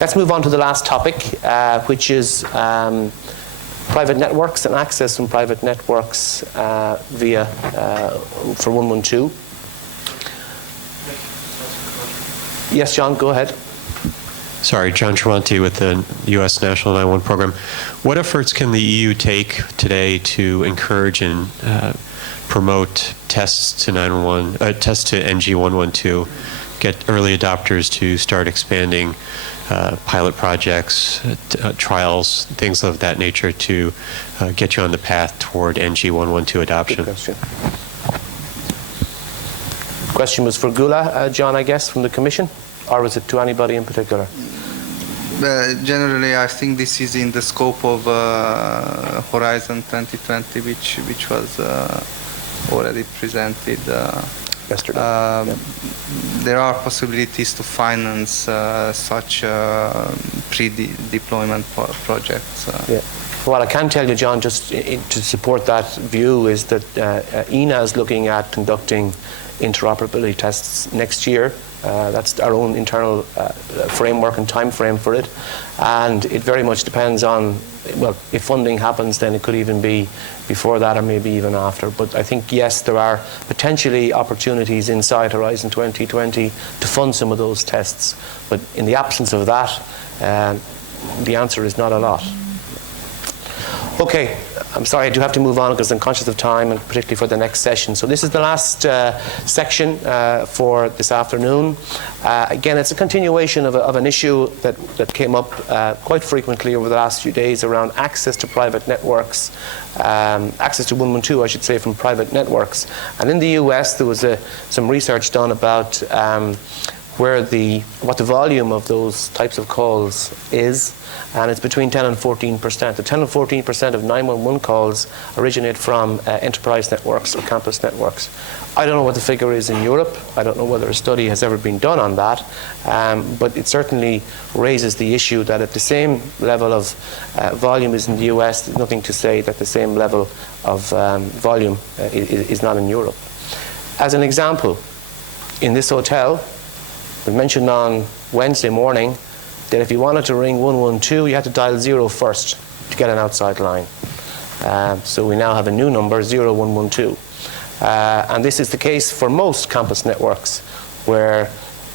Let's move on to the last topic, which is private networks and access from private networks via for 112. Yes, John, go ahead. Sorry, John Tremonti with the U.S. National 911 Program. What efforts can the EU take today to encourage and promote tests to tests to NG112, get early adopters to start expanding pilot projects, trials, things of that nature to get you on the path toward NG112 adoption? Good question. Question was for Gula, John, I guess, from the Commission, or was it to anybody in particular? Generally, I think this is in the scope of Horizon 2020, which was already presented yesterday. There are possibilities to finance such pre-deployment projects. Yeah. Well, I can tell you, John, just to support that view, is that EENA is looking at conducting interoperability tests next year. That's our own internal framework and time frame for it. And it very much depends on, well, if funding happens, then it could even be before that or maybe even after. But I think, yes, there are potentially opportunities inside Horizon 2020 to fund some of those tests. But in the absence of that, the answer is not a lot. Okay, I'm sorry, I do have to move on because I'm conscious of time, and particularly for the next session. So this is the last section for this afternoon. Again, it's a continuation of an issue that came up quite frequently over the last few days around access to private networks, access to 112, I should say, from private networks. And in the US, there was some research done about what the volume of those types of calls is, and it's between 10 and 14%. The 10 and 14% of 911 calls originate from enterprise networks or campus networks. I don't know what the figure is in Europe. I don't know whether a study has ever been done on that, but it certainly raises the issue that at the same level of volume as in the US, there's nothing to say that the same level of volume is not in Europe. As an example, in this hotel, we mentioned on Wednesday morning that if you wanted to ring 112, you had to dial 0 first to get an outside line. So we now have a new number, 0112. And this is the case for most campus networks, where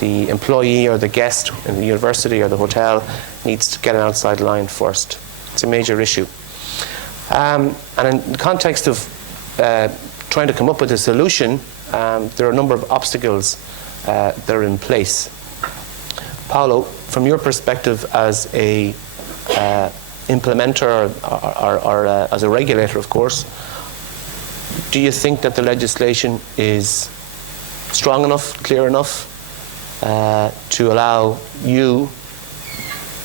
the employee or the guest in the university or the hotel needs to get an outside line first. It's a major issue. And in the context of trying to come up with a solution, there are a number of obstacles that are in place. Paolo, from your perspective as a implementer or as a regulator, of course, do you think that the legislation is strong enough, clear enough to allow you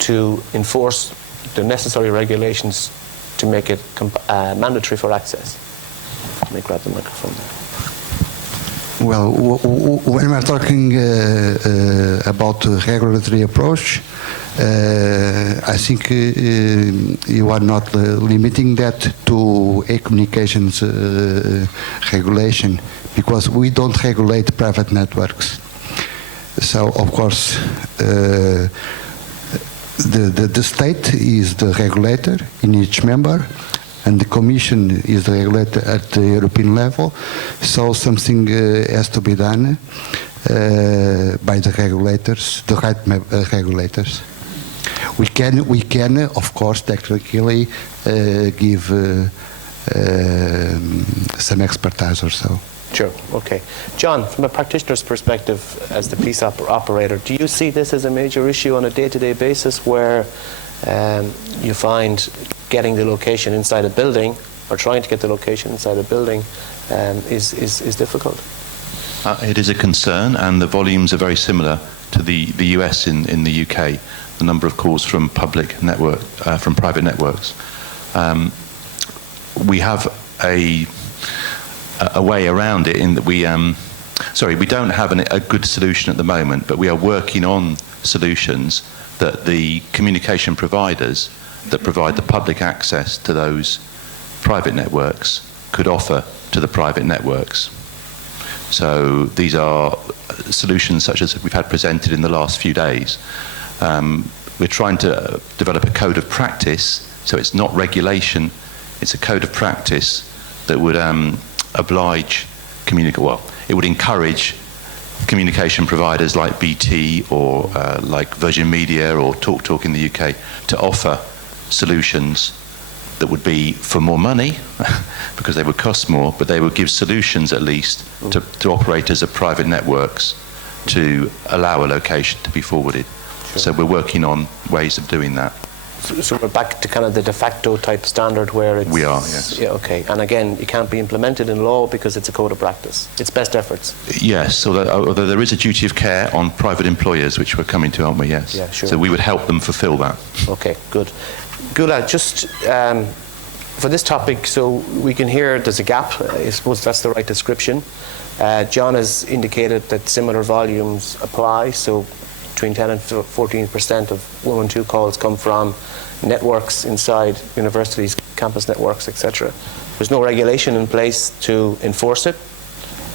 to enforce the necessary regulations to make it mandatory for access? Let me grab the microphone there. Well, when we're talking about the regulatory approach, I think you are not limiting that to a communications regulation, because we don't regulate private networks. So, of course, the state is the regulator in each member, and the Commission is the regulator at the European level. So something has to be done by the regulators, the right regulators. We can, of course, technically give some expertise or so. Sure, okay. John, from a practitioner's perspective as the police operator, do you see this as a major issue on a day-to-day basis where you find getting the location inside a building, or trying to get the location inside a building, is difficult? It is a concern, and the volumes are very similar to the US in the UK. The number of calls from public network, from private networks. We have a way around it in that we don't have a good solution at the moment, but we are working on solutions that the communication providers that provide the public access to those private networks could offer to the private networks. So these are solutions such as we've had presented in the last few days. we're trying to develop a code of practice, so it's not regulation, it's a code of practice that would oblige it would encourage communication providers like BT or like Virgin Media or TalkTalk in the UK to offer solutions that would be for more money because they would cost more, but they would give solutions at least to operators of private networks to allow a location to be forwarded. Sure. So we're working on ways of doing that. So we're back to kind of the de facto type standard where it's... We are, yes. Yeah, okay. And again, it can't be implemented in law because it's a code of practice. It's best efforts. Yes, although there is a duty of care on private employers, which we're coming to, aren't we? Yes. Yeah, sure. So we would help them fulfill that. Okay, good. Gula, just for this topic, so we can hear there's a gap. I suppose that's the right description. John has indicated that similar volumes apply, so between 10 and 14% of 112 calls come from networks inside universities, campus networks, etc. There's no regulation in place to enforce it,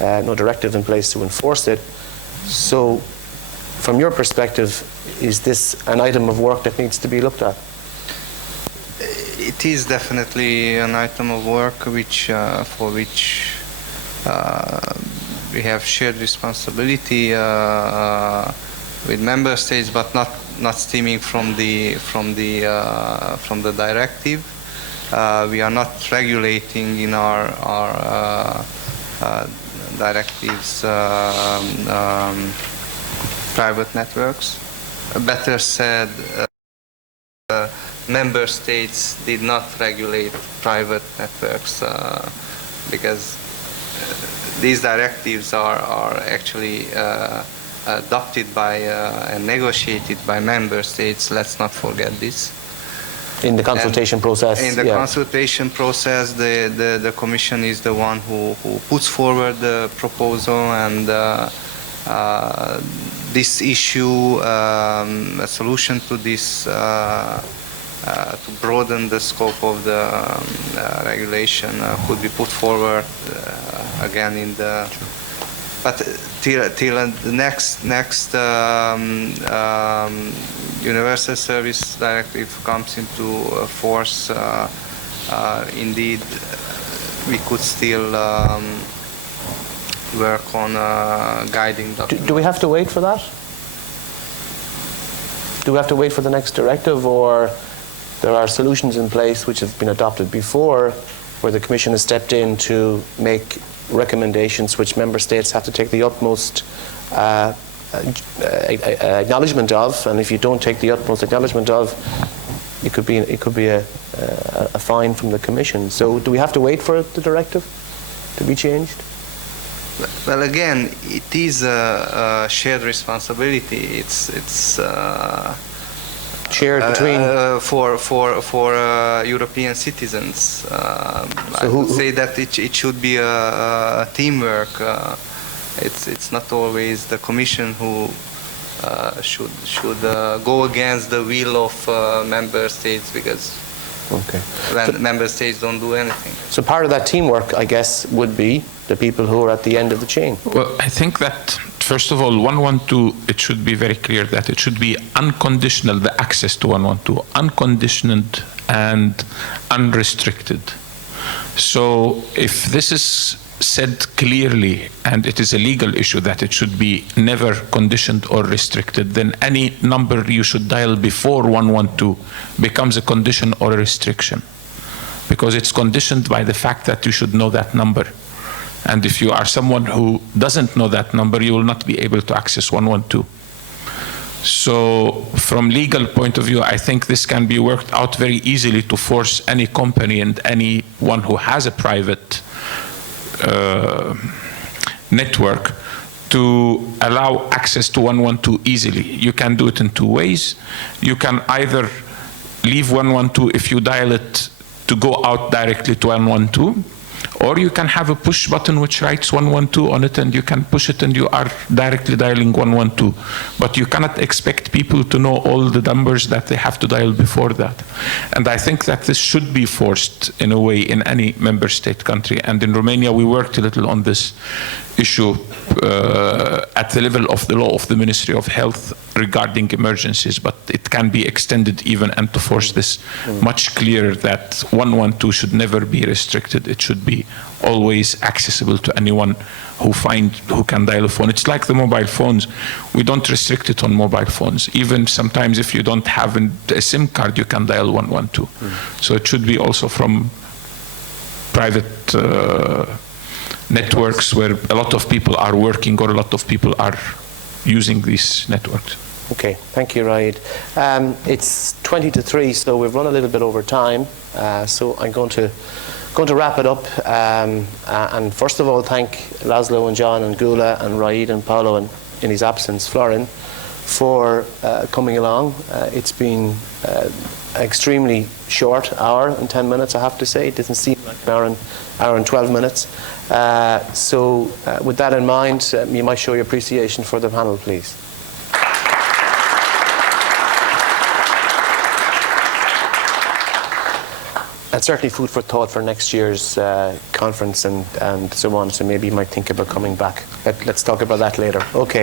no directive in place to enforce it. So from your perspective, is this an item of work that needs to be looked at? It is definitely an item of work for which we have shared responsibility with member states, but not stemming from the directive. We are not regulating in our directives private networks. Better said, member states did not regulate private networks because these directives are actually adopted by and negotiated by member states. Let's not forget this. In the consultation process. In the consultation process, the Commission is the one who puts forward the proposal, and this issue, a solution to this, to broaden the scope of the regulation, could be put forward again in the. But till the next Universal Service Directive comes into force, indeed, we could still work on guiding documents. Do we have to wait for that? Do we have to wait for the next directive, or there are solutions in place which have been adopted before where the Commission has stepped in to make recommendations which member states have to take the utmost acknowledgement of, and if you don't take the utmost acknowledgement of, it could be a fine from the Commission. So do we have to wait for the directive to be changed? Well, again, it is a shared responsibility. It's shared between for European citizens. I would say that it should be a teamwork. It's not always the Commission who should go against the will of member states, because member states don't do anything. So part of that teamwork, I guess, would be the people who are at the end of the chain. Well, I think that, first of all, 112, it should be very clear that it should be unconditional, the access to 112, unconditional and unrestricted. So if this is said clearly, and it is a legal issue that it should be never conditioned or restricted, then any number you should dial before 112 becomes a condition or a restriction, because it's conditioned by the fact that you should know that number. And if you are someone who doesn't know that number, you will not be able to access 112. So from legal point of view, I think this can be worked out very easily to force any company and anyone who has a private network to allow access to 112 easily. You can do it in two ways. You can either leave 112 if you dial it to go out directly to 112, or you can have a push button which writes 112 on it, and you can push it and you are directly dialing 112. But you cannot expect people to know all the numbers that they have to dial before that. And I think that this should be forced in a way in any member state country. And in Romania, we worked a little on this. issue at the level of the law of the Ministry of Health regarding emergencies, but it can be extended even and to force this much clearer that 112 should never be restricted. It should be always accessible to anyone who can dial a phone. It's like the mobile phones. We don't restrict it on mobile phones. Even sometimes if you don't have a SIM card, you can dial 112. So it should be also from private networks where a lot of people are working or a lot of people are using these networks. Okay, thank you, Raid. It's 20 to 3, so we've run a little bit over time. So I'm going to wrap it up. And first of all, thank Laszlo and John and Gula and Raid and Paolo and, in his absence, Florin, for coming along. It's been extremely short, hour and 10 minutes, I have to say. It doesn't seem like an hour and 12 minutes. So with that in mind, you might show your appreciation for the panel, please. And certainly food for thought for next year's conference and so on. So maybe you might think about coming back. Let's talk about that later. Okay.